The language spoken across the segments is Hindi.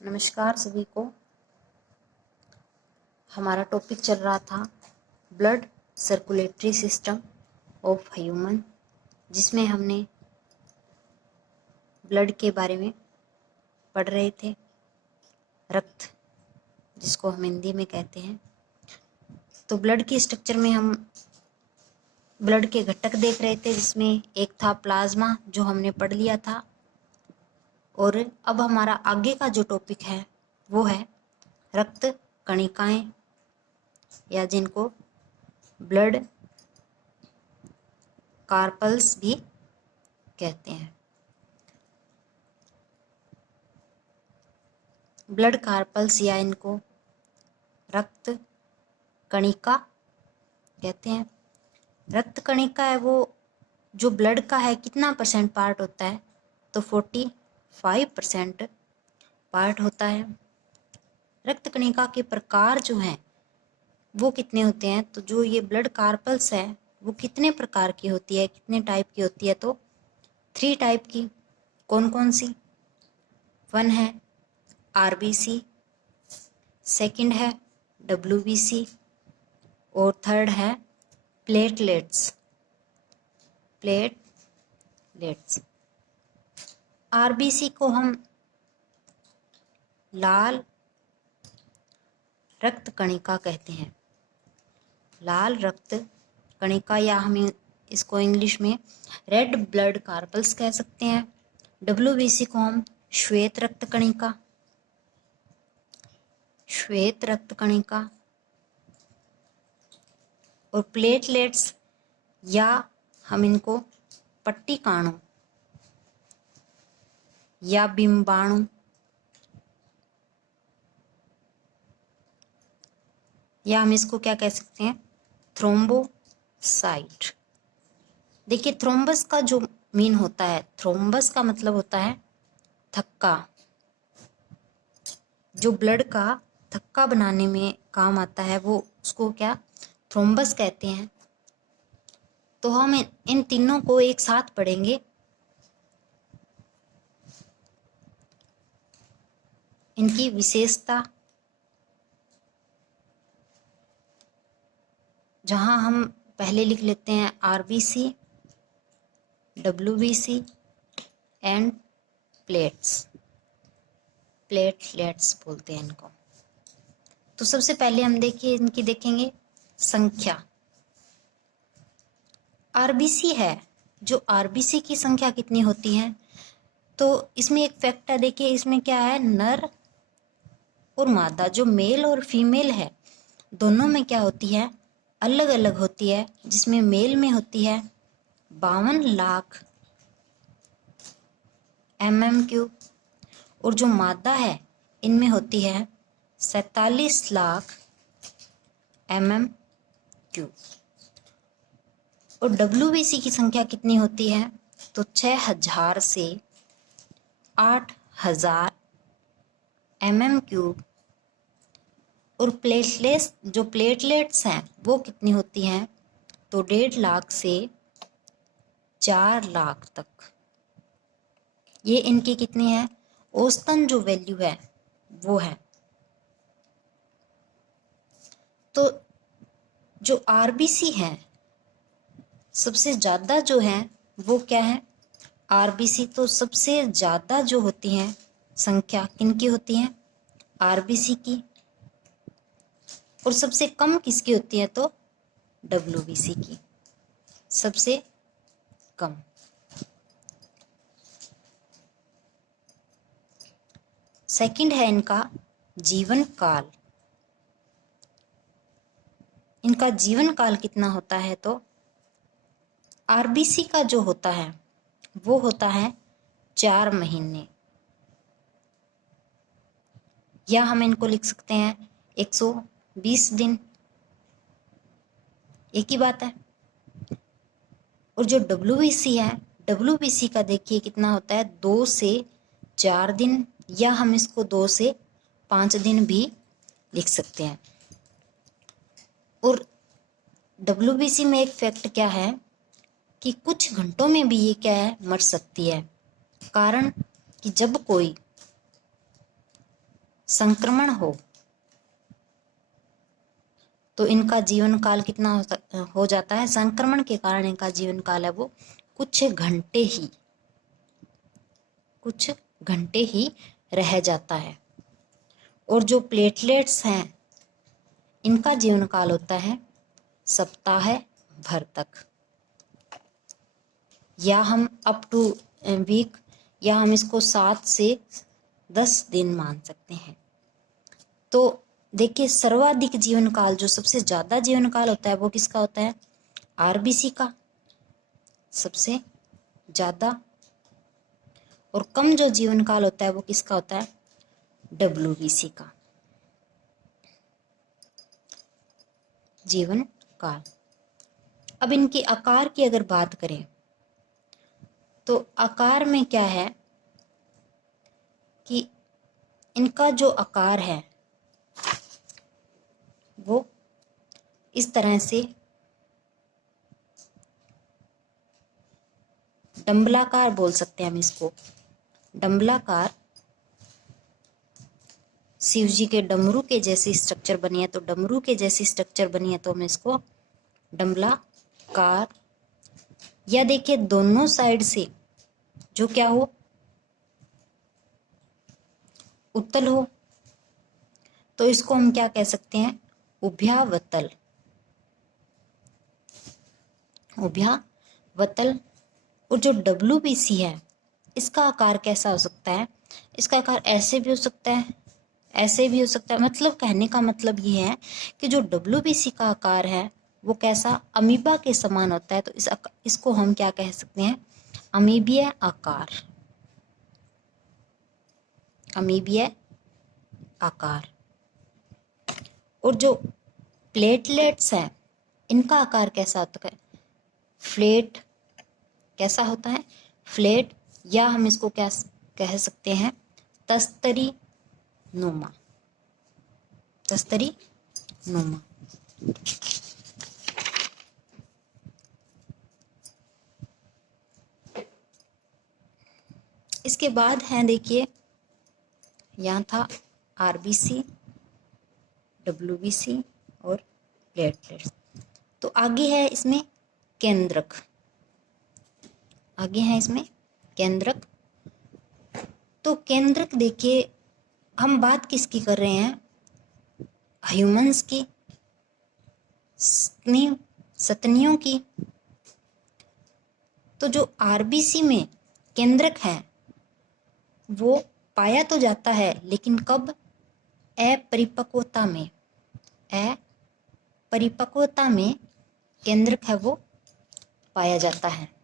नमस्कार सभी को। हमारा टॉपिक चल रहा था blood circulatory system of human, जिसमें हमने ब्लड के बारे में पढ़ रहे थे। रक्त, जिसको हम हिंदी में कहते हैं। तो ब्लड की स्ट्रक्चर में हम ब्लड के घटक देख रहे थे, जिसमें एक था प्लाज्मा, जो हमने पढ़ लिया था। और अब हमारा आगे का जो टॉपिक है वो है रक्त कणिकाएं, या जिनको ब्लड कार्पल्स भी कहते हैं। ब्लड कार्पल्स या इनको रक्त कणिका कहते हैं। रक्त कणिका है वो जो ब्लड का है, कितना परसेंट पार्ट होता है, तो 45% पार्ट होता है। रक्त कणिका के प्रकार जो हैं वो कितने होते हैं, तो जो ये ब्लड कार्पल्स है वो कितने प्रकार की होती है, कितने टाइप की होती है, तो 3 टाइप की। कौन कौन सी? 1 है आरबीसी, सेकंड है डब्ल्यूबीसी, और थर्ड है प्लेटलेट्स। आरबीसी को हम लाल रक्त कणिका कहते हैं। लाल रक्त कणिका, या हम इसको इंग्लिश में रेड ब्लड कार्पल्स कह सकते हैं। डब्ल्यूबीसी को हम श्वेत रक्त कणिका, और प्लेटलेट्स, या हम इनको पट्टिकाणु या बिंबाणु, या हम इसको क्या कह सकते हैं, थ्रोम्बोसाइट। देखिए, थ्रोम्बस का जो मीन होता है, थ्रोम्बस का मतलब होता है थक्का। जो ब्लड का थक्का बनाने में काम आता है वो उसको क्या, थ्रोम्बस कहते हैं। तो हम इन तीनों को एक साथ पढ़ेंगे। इनकी विशेषता, जहां हम पहले लिख लेते हैं आरबीसी, डब्ल्यूबीसी एंड प्लेटलेट्स बोलते हैं इनको। तो सबसे पहले हम इनकी देखेंगे संख्या। आरबीसी है, जो आरबीसी की संख्या कितनी होती है, तो इसमें एक फैक्ट है। देखिए, इसमें क्या है, नर और मादा, जो मेल और फीमेल है, दोनों में क्या होती है, अलग अलग होती है। जिसमें मेल में होती है 52 लाख mm³, और जो मादा है इनमें होती है 47 लाख mm³। और डब्ल्यूबीसी की संख्या कितनी होती है, तो 6000 से 8000 mm³। और प्लेटलेट्स हैं वो कितनी होती हैं, तो 1.5 लाख से 4 लाख तक। ये इनकी कितनी है, औसतन जो वैल्यू है वो है। तो जो आरबीसी है, सबसे ज़्यादा जो है वो क्या है, आरबीसी। तो सबसे ज़्यादा जो होती हैं संख्या किनकी होती है, आरबीसी की। और सबसे कम किसकी होती है, तो डब्ल्यूबीसी की सबसे कम। सेकंड है इनका जीवन काल। इनका जीवन काल कितना होता है, तो आरबीसी का जो होता है वो होता है 4 महीने, या हम इनको लिख सकते हैं 120 दिन, एक ही बात है। और जो डब्ल्यूबीसी का देखिए कितना होता है, 2 से 4 दिन, या हम इसको 2 से 5 दिन भी लिख सकते हैं। और डब्ल्यूबीसी में एक फैक्ट क्या है कि कुछ घंटों में भी ये क्या है, मर सकती है। कारण कि जब कोई संक्रमण हो तो इनका जीवन काल कितना हो जाता है? संक्रमण के कारण इनका जीवन काल है वो कुछ घंटे ही रह जाता है। और जो प्लेटलेट्स हैं इनका जीवन काल होता है सप्ताह भर तक, या हम अप टू वीक, या हम इसको 7 से 10 दिन मान सकते हैं। तो देखिए सर्वाधिक जीवन काल, जो सबसे ज़्यादा जीवन काल होता है वो किसका होता है? आरबीसी का सबसे ज़्यादा। और कम जो जीवन काल होता है वो किसका होता है? डब्ल्यूबीसी का जीवन काल। अब इनके आकार की अगर बात करें तो आकार में क्या है कि इनका जो आकार है वो इस तरह से डंबलाकार बोल सकते हैं हम इसको। डंबलाकार, शिव जी के डमरू के जैसी स्ट्रक्चर बनी है तो डमरू के जैसी स्ट्रक्चर बनी है तो हम इसको डंबलाकार, या देखिए दोनों साइड से जो क्या हो, उत्तल हो, तो इसको हम क्या कह सकते हैं? उभयावतल। उभयावतल। और जो डब्ल्यूबीसी है इसका आकार कैसा हो सकता है? इसका आकार ऐसे भी हो सकता है, ऐसे भी हो सकता है। मतलब कहने का मतलब ये है कि जो डब्ल्यूबीसी का आकार है वो कैसा? अमीबा के समान होता है। तो इसको हम क्या कह सकते हैं? अमीबीय आकार। अमीबीय आकार। और जो प्लेटलेट्स हैं इनका आकार कैसा होता है? फ्लैट। कैसा होता है? फ्लैट, या हम इसको क्या कह सकते हैं? तस्तरी नुमा। तस्तरी नुमा। इसके बाद हैं देखिए, यहाँ था आरबीसी, डब्ल्यूबीसी और प्लेटलेट्स। तो आगे है इसमें केंद्रक। आगे है इसमें केंद्रक। तो केंद्रक देखिए, हम बात किसकी कर रहे हैं? ह्यूमंस की, सतनियों की। तो जो आरबीसी में केंद्रक है वो पाया तो जाता है, लेकिन कब? अपरिपक्वता में। अपरिपक्वता में केंद्रक है वो पाया जाता है।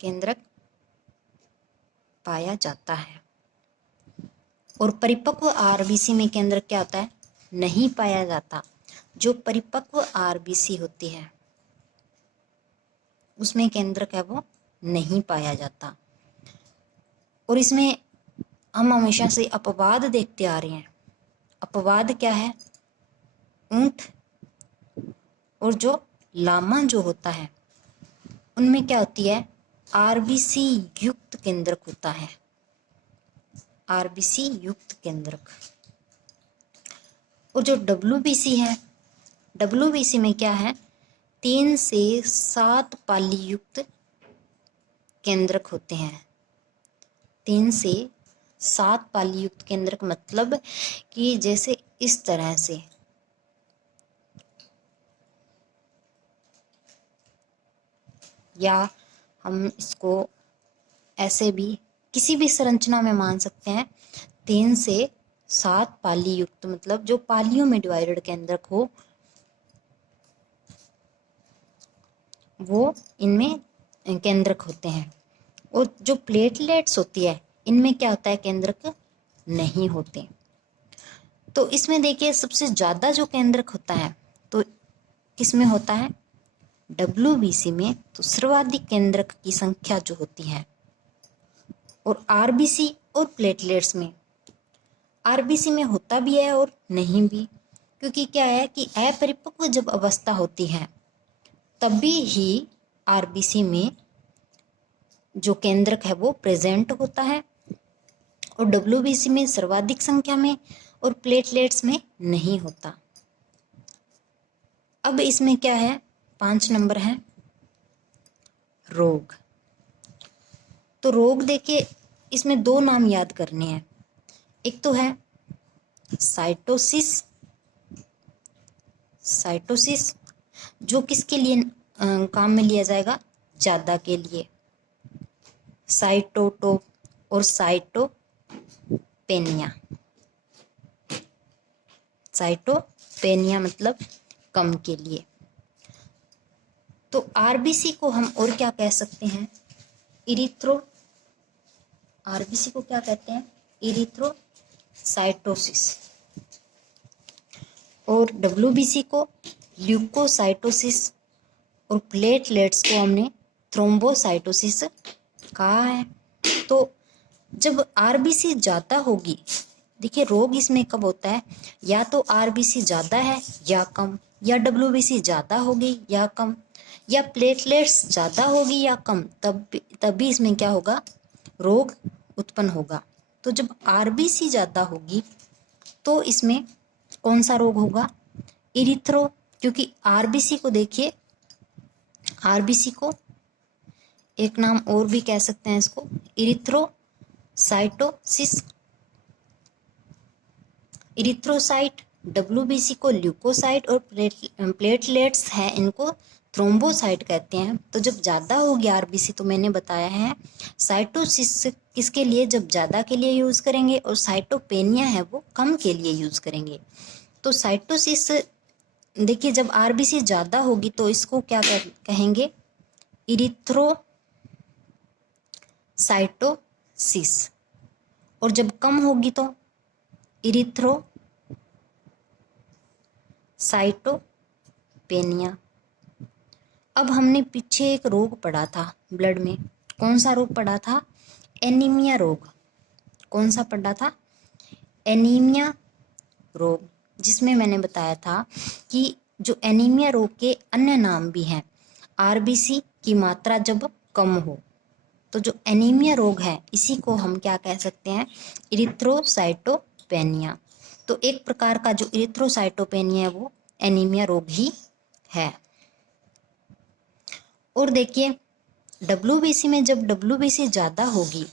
केंद्रक पाया जाता है। और परिपक्व आरबीसी में केंद्रक क्या होता है? नहीं पाया जाता। जो परिपक्व आरबीसी होती है उसमें केंद्रक है वो नहीं पाया जाता। और इसमें हम हमेशा से अपवाद देखते आ रहे हैं। अपवाद क्या है? ऊंट और जो लामा जो होता है उनमें क्या होती है? आरबीसी युक्त केंद्रक होता है। आरबीसी युक्त केंद्रक। और जो डब्ल्यूबीसी है, डब्ल्यूबीसी में क्या है? 3 से 7 पाली युक्त केंद्रक होते हैं। 3 से 7 पाली युक्त केंद्रक मतलब कि जैसे इस तरह से, या हम इसको ऐसे भी किसी भी संरचना में मान सकते हैं। 3 से 7 पाली युक्त मतलब जो पालियों में डिवाइडेड केंद्रक हो वो इनमें केंद्रक होते हैं। और जो प्लेटलेट्स होती है इनमें क्या होता है? केंद्रक नहीं होते। तो इसमें देखिए सबसे ज़्यादा जो केंद्रक होता है तो किसमें होता है? डब्ल्यूबीसी में। तो सर्वाधिक केंद्रक की संख्या जो होती है। और आरबीसी और प्लेटलेट्स में, आरबीसी में होता भी है और नहीं भी, क्योंकि क्या है कि अपरिपक्व जब अवस्था होती है तभी ही आरबीसी में जो केंद्रक है वो प्रेजेंट होता है। और WBC में सर्वाधिक संख्या में और प्लेटलेट्स में नहीं होता। अब इसमें क्या है, 5 नंबर है रोग। तो रोग देखिए, इसमें 2 नाम याद करने हैं। एक तो है साइटोसिस, साइटोसिस जो किसके लिए काम में लिया जाएगा, ज्यादा के लिए, साइटोटो और साइटोपेनिया। साइटोपेनिया मतलब कम के लिए। तो आरबीसी को हम और क्या कह सकते हैं, आरबीसी को क्या कहते हैं, इरिथ्रोसाइटोसिस। और डब्ल्यूबीसी को ल्यूकोसाइटोसिस। और प्लेटलेट्स को हमने थ्रोम्बोसाइटोसिस कहा है। तो जब आरबीसी ज़्यादा होगी, देखिए रोग इसमें कब होता है, या तो आरबीसी ज़्यादा है या कम, या डब्ल्यूबीसी ज़्यादा होगी या कम, या प्लेटलेट्स ज़्यादा होगी या कम, तभी इसमें क्या होगा, रोग उत्पन्न होगा। तो जब आरबीसी ज़्यादा होगी तो इसमें कौन सा रोग होगा, इरिथ्रो, क्योंकि आरबीसी को देखिए, आरबीसी को एक नाम और भी कह सकते हैं इसको, इरिथ्रोसाइटोसिस। इरिथ्रोसाइट, डब्ल्यूबीसी को ल्यूकोसाइट, और प्लेटलेट्स है इनको थ्रोम्बोसाइट कहते हैं। तो जब ज़्यादा होगी आरबीसी, तो मैंने बताया है साइटोसिस किसके लिए, जब ज़्यादा के लिए यूज़ करेंगे, और साइटोपेनिया है वो कम के लिए यूज़ करेंगे। तो साइटोसिस देखिए, जब आरबीसी ज़्यादा होगी तो इसको क्या कहेंगे, इरिथ्रोसाइटोसिस। और जब कम होगी तो इरिथ्रोसाइटोपेनिया। अब हमने पीछे एक रोग पढ़ा था ब्लड में, कौन सा रोग पढ़ा था, एनीमिया रोग। कौन सा पढ़ा था, एनीमिया रोग, जिसमें मैंने बताया था कि जो एनीमिया रोग के अन्य नाम भी हैं, आरबीसी की मात्रा जब कम हो, तो जो एनीमिया रोग है इसी को हम क्या कह सकते हैं, इरिथ्रोसाइटोपेनिया। तो एक प्रकार का जो इरिथ्रोसाइटोपेनिया है वो एनीमिया रोग ही है। और देखिए डब्ल्यूबीसी में जब डब्ल्यूबीसी ज़्यादा होगी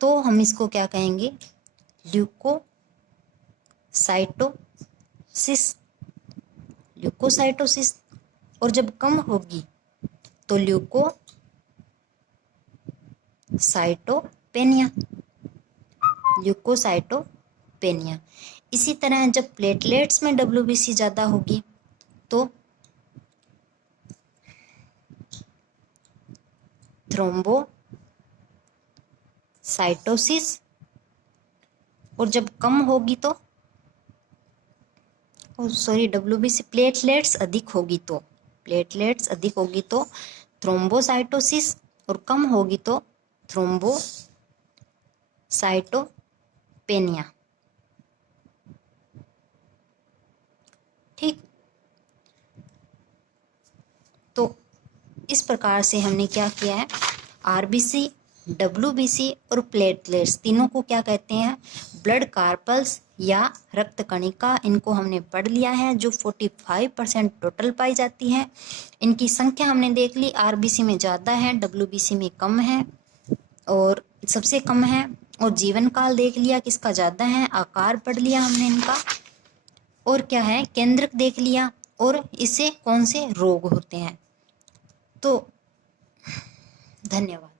तो हम इसको क्या कहेंगे, ल्यूकोसाइटोसिस, ल्यूकोसाइटोसिस। और जब कम होगी तो ल्यूकोसाइटोपेनिया, ल्यूकोसाइटोपेनिया। इसी तरह जब प्लेटलेट्स में डब्ल्यूबीसी ज़्यादा होगी तो थ्रोम्बोसाइटोसिस। और जब कम होगी तो डब्ल्यूबीसी प्लेटलेट्स अधिक होगी तो, प्लेटलेट्स अधिक होगी तो थ्रोम्बोसाइटोसिस, और कम होगी तो थ्रोम्बोसाइटोपेनिया। ठीक, तो इस प्रकार से हमने क्या किया है, आरबीसी, डब्ल्यूबीसी और प्लेटलेट्स तीनों को क्या कहते हैं, ब्लड कार्पल्स या रक्त कणिका, इनको हमने पढ़ लिया है, जो 45% टोटल पाई जाती है। इनकी संख्या हमने देख ली, आरबीसी में ज़्यादा है, डब्ल्यूबीसी में कम है और सबसे कम है। और जीवन काल देख लिया किसका ज़्यादा है, आकार पढ़ लिया हमने इनका, और क्या है, केंद्रक देख लिया, और इससे कौन से रोग होते हैं। तो धन्यवाद।